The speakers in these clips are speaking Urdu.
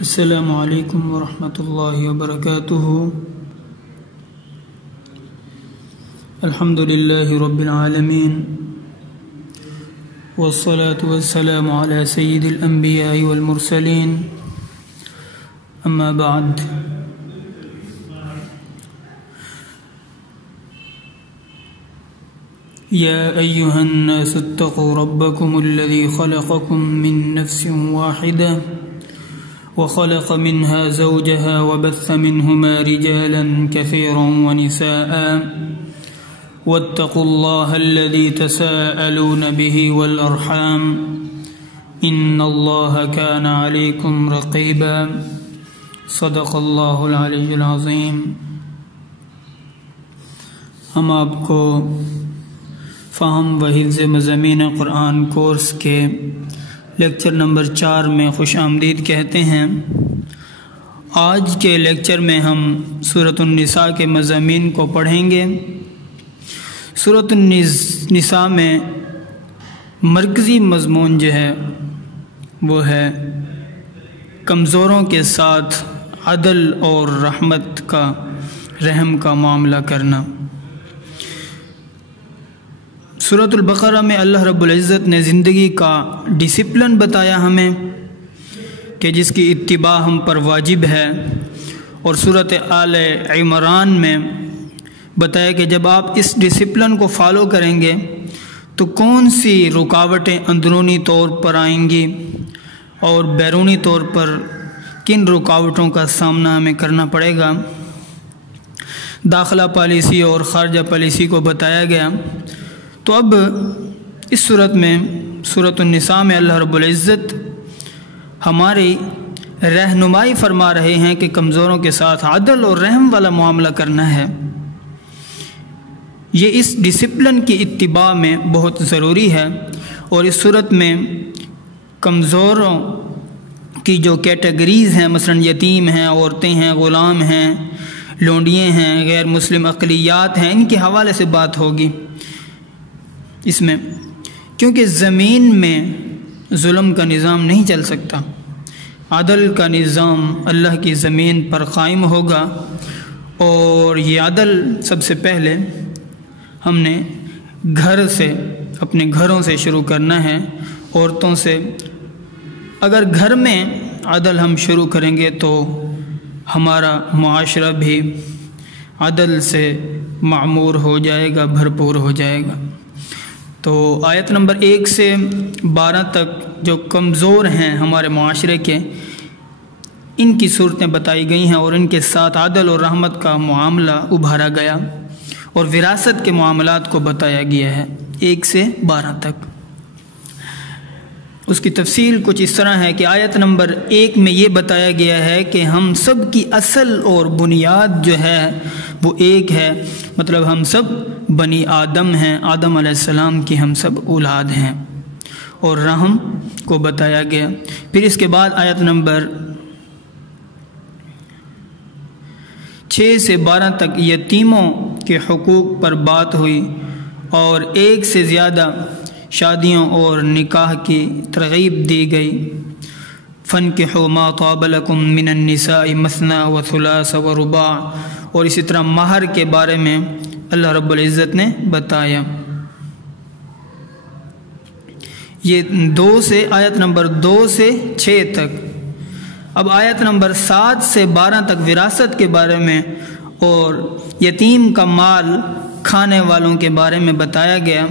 السلام علیکم ورحمۃ اللہ وبرکاتہ۔ الحمد للہ رب العالمین والصلاة والسلام علی سید الانبیاء والمرسلین، اما بعد۔ یا ایہا الناس اتقوا ربکم الذی خلقکم من نفس واحدہ وخلق منها زوجها وبث منهما رجالا كثيرا ونساء واتقوا الله الذي تساءلون به والأرحام إن الله كان عليكم رقيبا صدق الله العلي العظيم۔ ہم آپ کو فہم و حفظ مضامین قرآن کورس کے لیکچر نمبر 4 میں خوش آمدید کہتے ہیں۔ آج کے لیکچر میں ہم سورۃ النساء کے مضامین کو پڑھیں گے۔ سورۃ النساء میں مرکزی مضمون جو ہے وہ ہے کمزوروں کے ساتھ عدل اور رحم کا معاملہ کرنا۔ سورۃ البقرہ میں اللہ رب العزت نے زندگی کا ڈسپلن بتایا ہمیں کہ جس کی اتباع ہم پر واجب ہے، اور سورۃ آل عمران میں بتایا کہ جب آپ اس ڈسپلن کو فالو کریں گے تو کون سی رکاوٹیں اندرونی طور پر آئیں گی اور بیرونی طور پر کن رکاوٹوں کا سامنا ہمیں کرنا پڑے گا۔ داخلہ پالیسی اور خارجہ پالیسی کو بتایا گیا۔ تو اب اس صورت میں سورۃ النساء میں اللہ رب العزت ہماری رہنمائی فرما رہے ہیں کہ کمزوروں کے ساتھ عدل اور رحم والا معاملہ کرنا ہے۔ یہ اس ڈسپلن کی اتباع میں بہت ضروری ہے، اور اس صورت میں کمزوروں کی جو کیٹیگریز ہیں، مثلا یتیم ہیں، عورتیں ہیں، غلام ہیں، لونڈیے ہیں، غیر مسلم اقلیات ہیں، ان کے حوالے سے بات ہوگی اس میں، کیونکہ زمین میں ظلم کا نظام نہیں چل سکتا۔ عدل کا نظام اللہ کی زمین پر قائم ہوگا، اور یہ عدل سب سے پہلے ہم نے اپنے گھروں سے شروع کرنا ہے، عورتوں سے۔ اگر گھر میں عدل ہم شروع کریں گے تو ہمارا معاشرہ بھی عدل سے معمور ہو جائے گا، بھرپور ہو جائے گا۔ تو آیت نمبر 1 سے 12 تک جو کمزور ہیں ہمارے معاشرے کے، ان کی صورتیں بتائی گئی ہیں، اور ان کے ساتھ عدل اور رحمت کا معاملہ ابھارا گیا، اور وراثت کے معاملات کو بتایا گیا ہے 1 سے 12 تک۔ اس کی تفصیل کچھ اس طرح ہے کہ آیت نمبر 1 میں یہ بتایا گیا ہے کہ ہم سب کی اصل اور بنیاد جو ہے وہ ایک ہے، مطلب ہم سب بنی آدم ہیں، آدم علیہ السلام کی ہم سب اولاد ہیں، اور رحم کو بتایا گیا۔ پھر اس کے بعد آیت نمبر 6 سے 12 تک یتیموں کے حقوق پر بات ہوئی، اور 1 سے زیادہ شادیوں اور نکاح کی ترغیب دی گئی۔ فَانْكِحُوا مَا طَابَ لَكُم مِّنَ النِّسَاءِ مَثْنَىٰ وَثُلَاثَ وَرُبَاعَ، اور اسی طرح مہر کے بارے میں اللہ رب العزت نے بتایا۔ یہ آیت نمبر 2 سے 6 تک۔ اب آیت نمبر 7 سے 12 تک وراثت کے بارے میں اور یتیم کا مال کھانے والوں کے بارے میں بتایا گیا،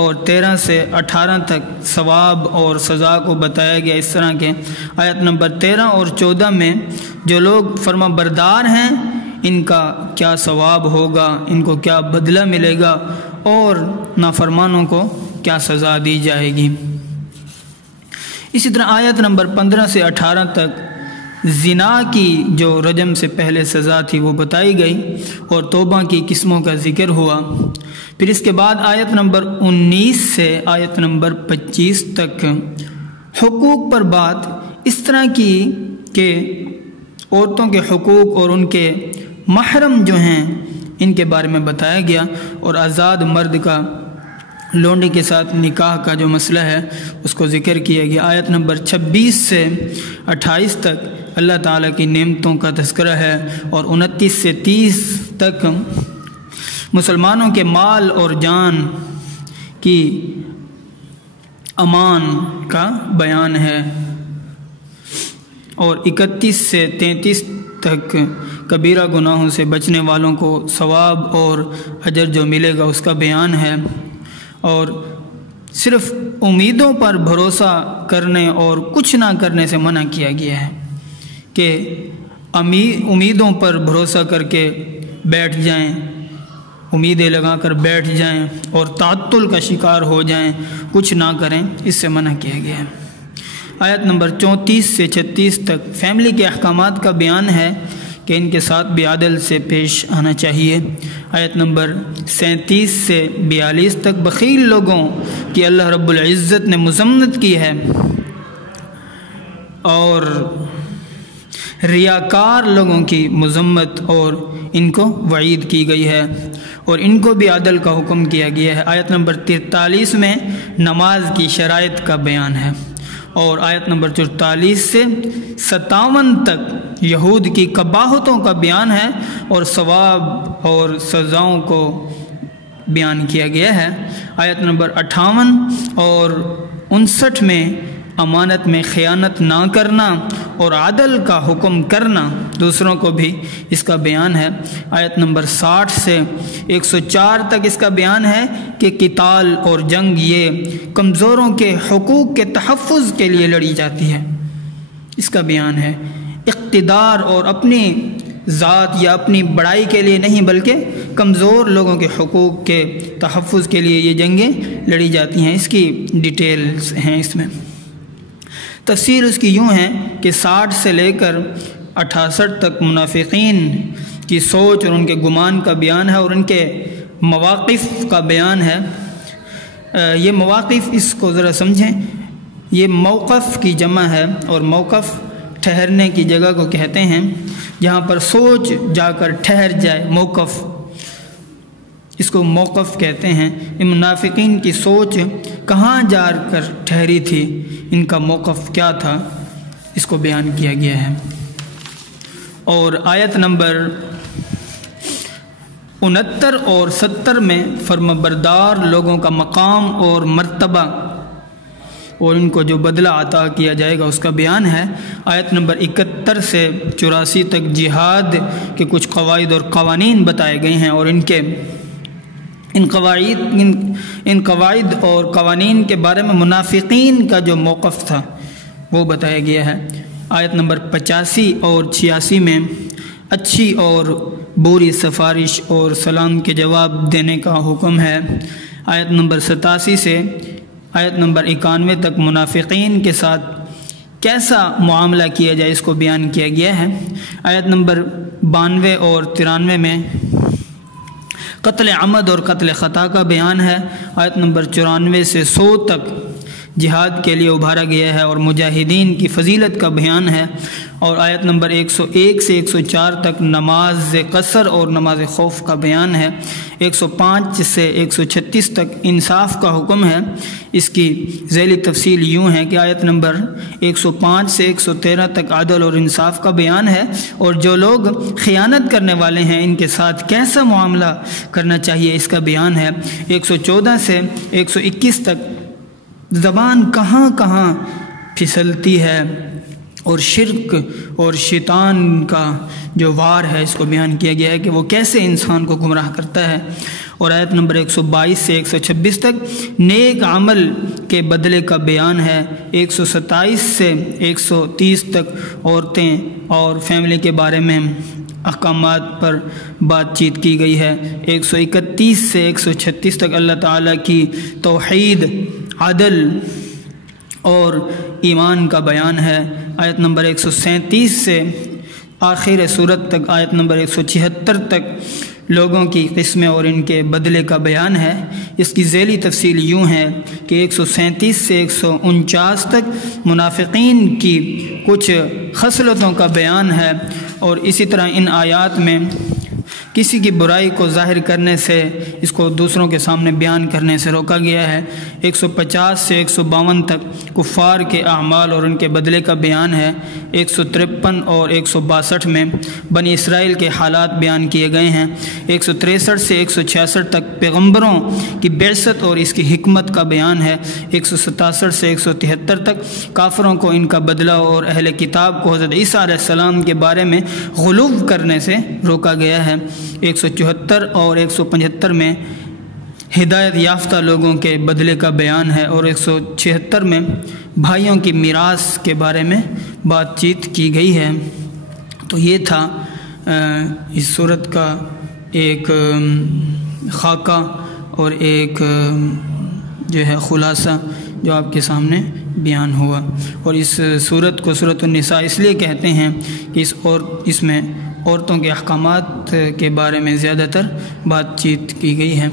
اور 13 سے 18 تک ثواب اور سزا کو بتایا گیا۔ اس طرح کے آیت نمبر 13 اور 14 میں جو لوگ فرما بردار ہیں ان کا کیا ثواب ہوگا، ان کو کیا بدلہ ملے گا، اور نافرمانوں کو کیا سزا دی جائے گی۔ اسی طرح آیت نمبر 15 سے 18 تک زنا کی جو رجم سے پہلے سزا تھی وہ بتائی گئی، اور توبہ کی قسموں کا ذکر ہوا۔ پھر اس کے بعد آیت نمبر 19 سے آیت نمبر 25 تک حقوق پر بات اس طرح کی کہ عورتوں کے حقوق اور ان کے محرم جو ہیں ان کے بارے میں بتایا گیا، اور آزاد مرد کا لونڈی کے ساتھ نکاح کا جو مسئلہ ہے اس کو ذکر کیا گیا۔ آیت نمبر 26 سے 28 تک اللہ تعالیٰ کی نعمتوں کا تذکرہ ہے، اور 29 سے 30 تک مسلمانوں کے مال اور جان کی امان کا بیان ہے، اور 31 سے 33 تک کبیرہ گناہوں سے بچنے والوں کو ثواب اور اجر جو ملے گا اس کا بیان ہے، اور صرف امیدوں پر بھروسہ کرنے اور کچھ نہ کرنے سے منع کیا گیا ہے کہ امیدوں پر بھروسہ کر کے بیٹھ جائیں، امیدیں لگا کر بیٹھ جائیں اور تعطل کا شکار ہو جائیں، کچھ نہ کریں، اس سے منع کیا گیا ہے۔ آیت نمبر 34 سے 36 تک فیملی کے احکامات کا بیان ہے کہ ان کے ساتھ بھی عدل سے پیش آنا چاہیے۔ آیت نمبر 37 سے 42 تک بخیل لوگوں کی اللہ رب العزت نے مذمت کی ہے، اور ریاکار لوگوں کی مذمت اور ان کو وعید کی گئی ہے، اور ان کو بھی عدل کا حکم کیا گیا ہے۔ آیت نمبر 43 میں نماز کی شرائط کا بیان ہے، اور آیت نمبر 44 سے 57 تک یہود کی قباحتوں کا بیان ہے اور ثواب اور سزاؤں کو بیان کیا گیا ہے۔ آیت نمبر 58 اور 59 میں امانت میں خیانت نہ کرنا اور عدل کا حکم کرنا، دوسروں کو بھی اس کا بیان ہے۔ آیت نمبر 60 سے 104 تک اس کا بیان ہے کہ قتال اور جنگ یہ کمزوروں کے حقوق کے تحفظ کے لیے لڑی جاتی ہے، اس کا بیان ہے۔ اقتدار اور اپنی ذات یا اپنی بڑائی کے لیے نہیں، بلکہ کمزور لوگوں کے حقوق کے تحفظ کے لیے یہ جنگیں لڑی جاتی ہیں، اس کی ڈیٹیلز ہیں اس میں۔ تفسیر اس کی یوں ہے کہ 60 سے لے کر 68 تک منافقین کی سوچ اور ان کے گمان کا بیان ہے، اور ان کے مواقف کا بیان ہے۔ یہ مواقف، اس کو ذرا سمجھیں، یہ موقف کی جمع ہے، اور موقف ٹھہرنے کی جگہ کو کہتے ہیں، جہاں پر سوچ جا کر ٹھہر جائے، موقف، اس کو موقف کہتے ہیں۔ ان منافقین کی سوچ کہاں جا کر ٹھہری تھی، ان کا موقف کیا تھا، اس کو بیان کیا گیا ہے۔ اور آیت نمبر 69 اور 70 میں فرمانبردار لوگوں کا مقام اور مرتبہ اور ان کو جو بدلہ عطا کیا جائے گا اس کا بیان ہے۔ آیت نمبر 71 سے 84 تک جہاد کے کچھ قواعد اور قوانین بتائے گئے ہیں، اور ان قواعد اور قوانین کے بارے میں منافقین کا جو موقف تھا وہ بتایا گیا ہے۔ آیت نمبر 85 اور 86 میں اچھی اور بری سفارش اور سلام کے جواب دینے کا حکم ہے۔ آیت نمبر 87 سے آیت نمبر 91 تک منافقین کے ساتھ کیسا معاملہ کیا جائے اس کو بیان کیا گیا ہے۔ آیت نمبر 92 اور 93 میں قتل عمد اور قتل خطا کا بیان ہے۔ آیت نمبر 94 سے 100 تک جہاد کے لیے ابھارا گیا ہے اور مجاہدین کی فضیلت کا بیان ہے، اور آیت نمبر 101 سے 104 تک نماز قصر اور نماز خوف کا بیان ہے۔ 105 سے 136 تک انصاف کا حکم ہے۔ اس کی ذیلی تفصیل یوں ہے کہ آیت نمبر 105 سے 113 تک عدل اور انصاف کا بیان ہے، اور جو لوگ خیانت کرنے والے ہیں ان کے ساتھ کیسا معاملہ کرنا چاہیے اس کا بیان ہے۔ 114 سے 121 تک زبان کہاں کہاں پھسلتی ہے اور شرک اور شیطان کا جو وار ہے اس کو بیان کیا گیا ہے کہ وہ کیسے انسان کو گمراہ کرتا ہے۔ اور آیت نمبر 122 سے 126 تک نیک عمل کے بدلے کا بیان ہے۔ 127 سے 130 تک عورتیں اور فیملی کے بارے میں احکامات پر بات چیت کی گئی ہے۔ 131 سے 136 تک اللہ تعالیٰ کی توحید، عدل اور ایمان کا بیان ہے۔ آیت نمبر 137 سے آخر صورت تک آیت نمبر 176 تک لوگوں کی قسمیں اور ان کے بدلے کا بیان ہے۔ اس کی ذیلی تفصیل یوں ہے کہ 137 سے 149 تک منافقین کی کچھ خصلتوں کا بیان ہے، اور اسی طرح ان آیات میں کسی کی برائی کو ظاہر کرنے سے، اس کو دوسروں کے سامنے بیان کرنے سے روکا گیا ہے۔ 150 سے 152 تک کفار کے اعمال اور ان کے بدلے کا بیان ہے۔ 153 اور 162 میں بنی اسرائیل کے حالات بیان کیے گئے ہیں۔ 163 سے 166 تک پیغمبروں کی بعثت اور اس کی حکمت کا بیان ہے۔ 167 سے 173 تک کافروں کو ان کا بدلہ اور اہل کتاب کو حضرت عیسیٰ علیہ السلام کے بارے میں غلو کرنے سے روکا گیا ہے۔ 174 اور 175 میں ہدایت یافتہ لوگوں کے بدلے کا بیان ہے، اور 176 میں بھائیوں کی میراث کے بارے میں بات چیت کی گئی ہے۔ تو یہ تھا اس صورت کا ایک خاکہ اور ایک جو ہے خلاصہ جو آپ کے سامنے بیان ہوا۔ اور اس صورت کو سورۃ النساء اس لیے کہتے ہیں کہ اس میں عورتوں کے احکامات کے بارے میں زیادہ تر بات چیت کی گئی ہے۔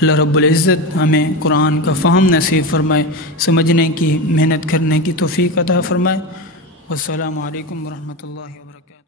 اللہ رب العزت ہمیں قرآن کا فہم نصیب فرمائے، سمجھنے کی، محنت کرنے کی توفیق عطا فرمائے۔ والسلام علیکم ورحمۃ اللہ وبرکاتہ۔